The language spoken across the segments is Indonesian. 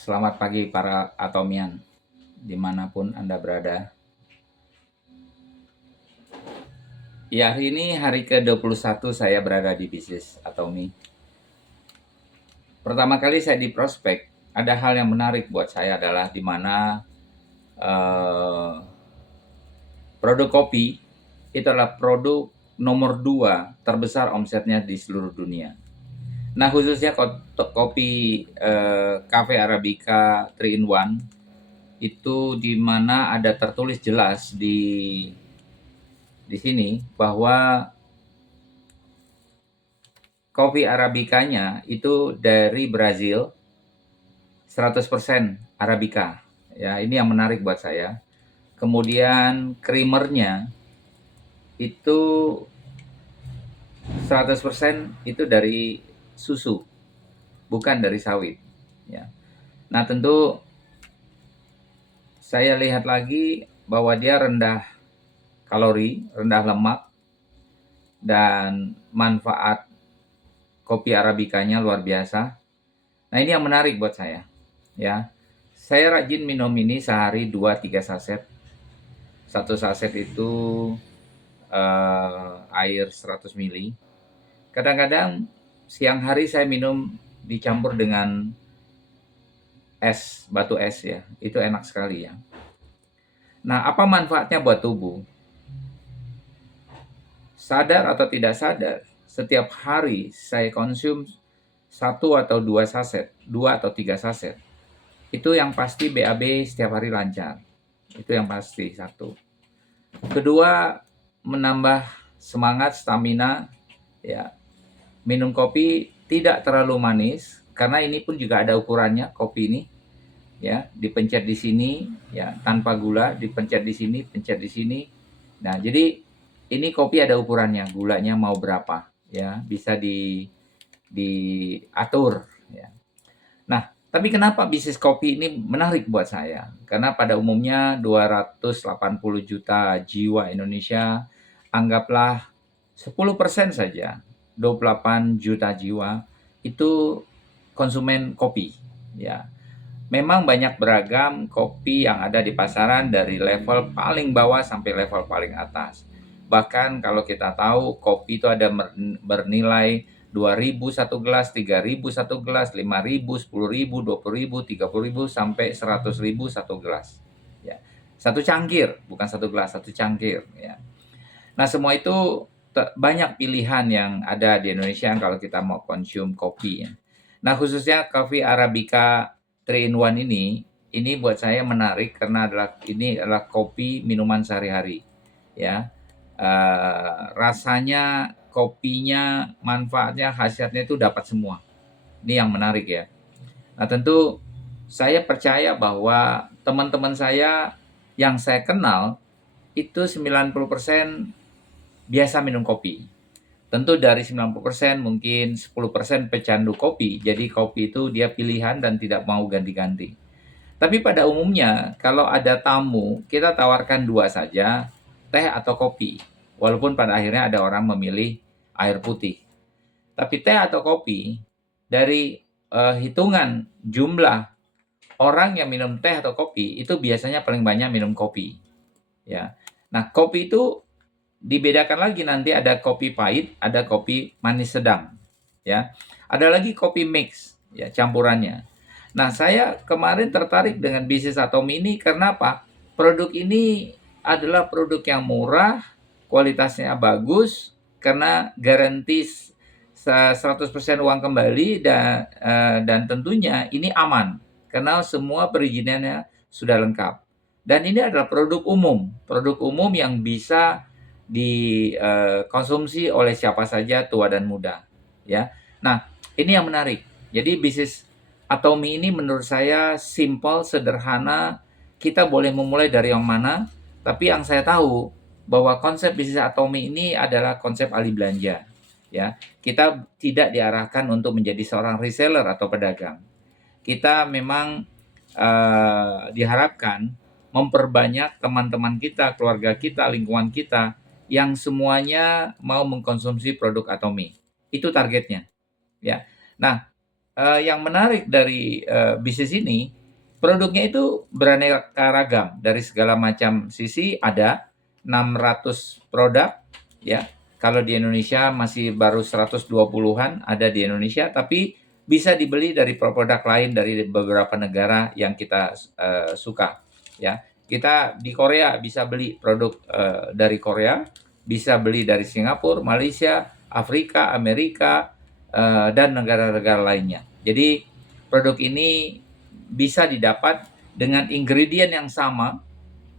Selamat pagi para Atomian, dimanapun Anda berada. Ya, hari ini hari ke-21 saya berada di bisnis Atomi. Pertama kali saya di prospek, ada hal yang menarik buat saya adalah di mana eh, produk kopi itu adalah produk nomor 2 terbesar omsetnya di seluruh dunia. Nah, khususnya kopi Cafe Arabica 3 in 1 itu di mana ada tertulis jelas di sini bahwa kopi arabikanya itu dari Brazil 100% arabica. Ya, ini yang menarik buat saya. Kemudian creamernya itu 100% itu dari susu, bukan dari sawit, ya. Nah, tentu saya lihat lagi bahwa dia rendah kalori, rendah lemak, dan manfaat kopi arabikanya luar biasa. Nah, ini yang menarik buat saya, ya. Saya rajin minum ini sehari 2-3 saset. Satu saset itu air 100 mili. Kadang-kadang siang hari saya minum dicampur dengan es, batu es ya. Itu enak sekali ya. Nah, apa manfaatnya buat tubuh? Sadar atau tidak sadar, setiap hari saya konsum 1 atau 2 saset, 2 atau 3 saset. Itu yang pasti BAB setiap hari lancar. Itu yang pasti, satu. Kedua, menambah semangat, stamina, ya. Minum kopi tidak terlalu manis, karena ini pun juga ada ukurannya kopi ini, ya. Dipencet di sini, ya, tanpa gula, dipencet di sini, pencet di sini. Nah, jadi ini kopi ada ukurannya, gulanya mau berapa, ya, bisa diatur, ya. Nah, tapi kenapa bisnis kopi ini menarik buat saya? Karena pada umumnya 280 juta jiwa Indonesia, anggaplah 10% saja, 28 juta jiwa itu konsumen kopi, ya. Memang banyak beragam kopi yang ada di pasaran dari level paling bawah sampai level paling atas. Bahkan kalau kita tahu kopi itu ada bernilai 2.000 satu gelas, 3.000 satu gelas, 5.000, 10.000, 20.000, 30.000 sampai 100.000 satu gelas. Ya. Satu cangkir, bukan satu gelas, satu cangkir, ya. Nah, semua itu banyak pilihan yang ada di Indonesia kalau kita mau konsum kopi, ya. Nah, khususnya kopi Arabica 3 in 1 ini buat saya menarik karena ini adalah kopi minuman sehari-hari, ya. Rasanya, kopinya, manfaatnya, khasiatnya itu dapat semua. Ini yang menarik ya. Nah, tentu saya percaya bahwa teman-teman saya yang saya kenal itu 90% biasa minum kopi. Tentu dari 90% mungkin 10% pecandu kopi. Jadi kopi itu dia pilihan dan tidak mau ganti-ganti. Tapi pada umumnya kalau ada tamu, kita tawarkan dua saja, teh atau kopi. Walaupun pada akhirnya ada orang memilih air putih. Tapi teh atau kopi, dari hitungan jumlah orang yang minum teh atau kopi, itu biasanya paling banyak minum kopi. Ya. Nah, kopi itu dibedakan lagi, nanti ada kopi pahit, ada kopi manis sedang, ya. Ada lagi kopi mix, ya, campurannya. Nah, saya kemarin tertarik dengan bisnis Atomi ini karena apa? Produk ini adalah produk yang murah, kualitasnya bagus, karena garansi 100% uang kembali, dan tentunya ini aman karena semua perizinannya sudah lengkap. Dan ini adalah produk umum yang bisa dikonsumsi oleh siapa saja, tua dan muda, ya. Nah, ini yang menarik. Jadi bisnis Atomi ini menurut saya simple, sederhana. Kita boleh memulai dari yang mana, tapi yang saya tahu bahwa konsep bisnis Atomi ini adalah konsep alih belanja, ya. Kita tidak diarahkan untuk menjadi seorang reseller atau pedagang. Kita memang diharapkan memperbanyak teman-teman kita, keluarga kita, lingkungan kita yang semuanya mau mengkonsumsi produk Atomi. Itu targetnya, ya. Nah, yang menarik dari bisnis ini, produknya itu beraneka ragam dari segala macam sisi. Ada 600 produk, ya. Kalau di Indonesia masih baru 120-an ada di Indonesia, tapi bisa dibeli dari produk lain dari beberapa negara yang kita suka, ya. Kita di Korea bisa beli produk dari Korea, bisa beli dari Singapura, Malaysia, Afrika, Amerika, dan negara-negara lainnya. Jadi produk ini bisa didapat dengan ingredient yang sama,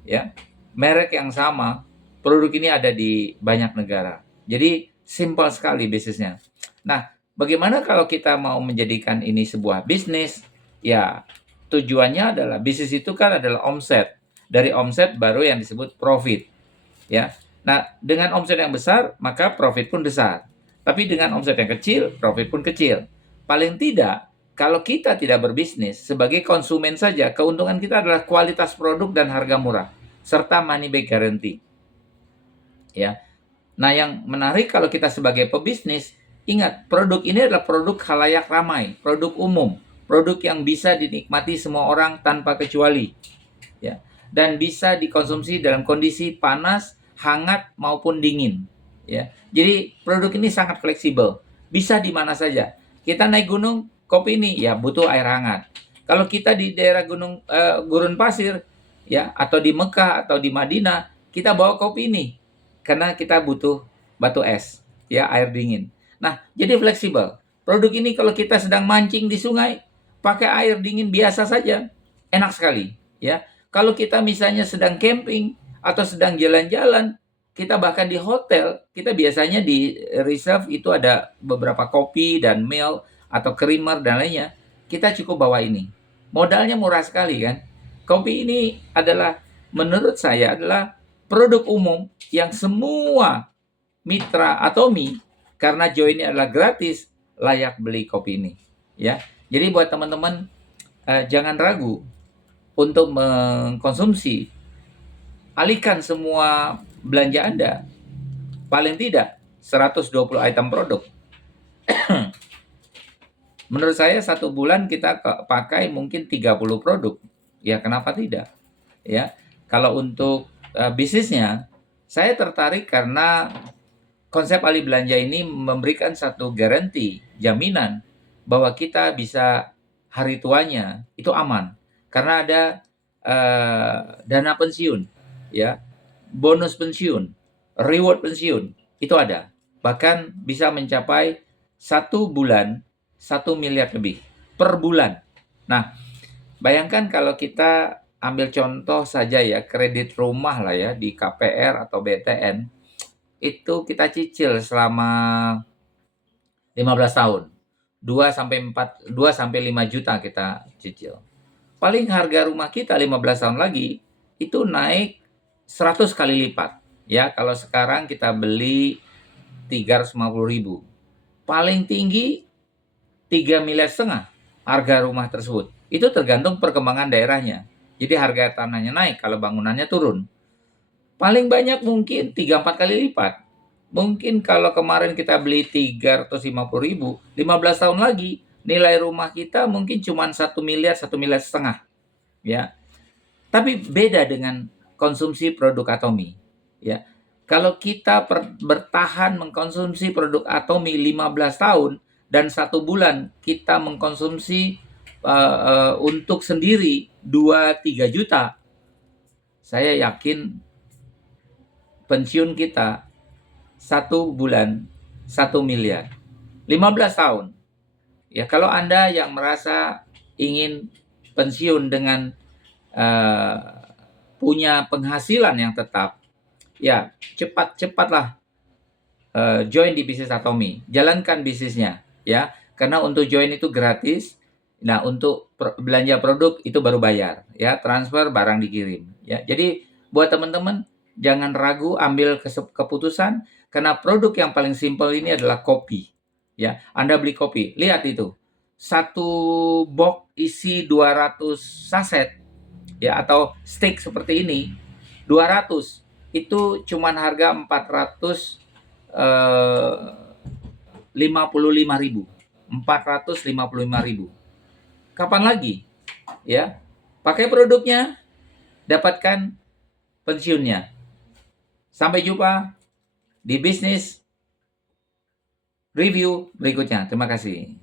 ya, merek yang sama. Produk ini ada di banyak negara. Jadi simpel sekali bisnisnya. Nah, bagaimana kalau kita mau menjadikan ini sebuah bisnis? Ya, tujuannya adalah bisnis itu kan adalah omset. Dari omset baru yang disebut profit, ya. Nah, dengan omset yang besar, maka profit pun besar. Tapi dengan omset yang kecil, profit pun kecil. Paling tidak, kalau kita tidak berbisnis, sebagai konsumen saja, keuntungan kita adalah kualitas produk dan harga murah, serta money back guarantee. Ya. Nah, yang menarik kalau kita sebagai pebisnis, ingat, produk ini adalah produk khalayak ramai, produk umum, produk yang bisa dinikmati semua orang tanpa kecuali, ya, dan bisa dikonsumsi dalam kondisi panas, hangat maupun dingin, ya. Jadi produk ini sangat fleksibel, bisa di mana saja. Kita naik gunung, kopi ini ya butuh air hangat. Kalau kita di daerah gurun pasir, ya, atau di Mekah atau di Madinah, kita bawa kopi ini karena kita butuh batu es, ya, air dingin. Nah, jadi fleksibel. Produk ini kalau kita sedang mancing di sungai, pakai air dingin biasa saja, enak sekali, ya. Kalau kita misalnya sedang camping atau sedang jalan-jalan, kita bahkan di hotel, kita biasanya di reserve itu ada beberapa kopi dan milk atau creamer dan lainnya. Kita cukup bawa ini. Modalnya murah sekali kan. Kopi ini adalah, menurut saya, adalah produk umum yang semua mitra Atomy, karena join ini adalah gratis, layak beli kopi ini, ya. Jadi buat teman-teman, jangan ragu untuk mengkonsumsi. Alihkan semua belanja Anda paling tidak 120 item produk. Menurut saya satu bulan kita pakai mungkin 30 produk. Ya, kenapa tidak? Ya. Kalau untuk bisnisnya, saya tertarik karena konsep alih belanja ini memberikan satu garansi, jaminan bahwa kita bisa hari tuanya itu aman karena ada dana pensiun, ya, bonus pensiun, reward pensiun, itu ada. Bahkan bisa mencapai 1 bulan 1 miliar lebih per bulan. Nah, bayangkan kalau kita ambil contoh saja ya, kredit rumah lah ya di KPR atau BTN, itu kita cicil selama 15 tahun. 2 sampai 5 juta kita cicil. Paling harga rumah kita 15 tahun lagi itu naik 100 kali lipat. Ya, kalau sekarang kita beli 350.000. Paling tinggi 3,5 miliar harga rumah tersebut. Itu tergantung perkembangan daerahnya. Jadi harga tanahnya naik kalau bangunannya turun. Paling banyak mungkin 3-4 kali lipat. Mungkin kalau kemarin kita beli 350.000, 15 tahun lagi nilai rumah kita mungkin cuma 1 miliar, 1,5 miliar. Ya. Tapi beda dengan konsumsi produk Atomy, ya. Kalau kita bertahan mengkonsumsi produk Atomy 15 tahun dan 1 bulan kita mengkonsumsi untuk sendiri 2-3 juta, saya yakin pensiun kita 1 bulan 1 miliar. 15 tahun. Ya, kalau Anda yang merasa ingin pensiun dengan punya penghasilan yang tetap, ya cepatlah join di bisnis Atomy. Jalankan bisnisnya, ya. Karena untuk join itu gratis. Nah, untuk belanja produk itu baru bayar, ya. Transfer barang dikirim, ya. Jadi buat teman-teman jangan ragu ambil keputusan karena produk yang paling simpel ini adalah kopi, ya. Anda beli kopi, lihat itu. Satu box isi 200 saset, ya, atau steak seperti ini 200, itu cuman harga 455.000, 455.000. Kapan lagi? Ya. Pakai produknya, dapatkan pensiunnya. Sampai jumpa di bisnis review berikutnya. Terima kasih.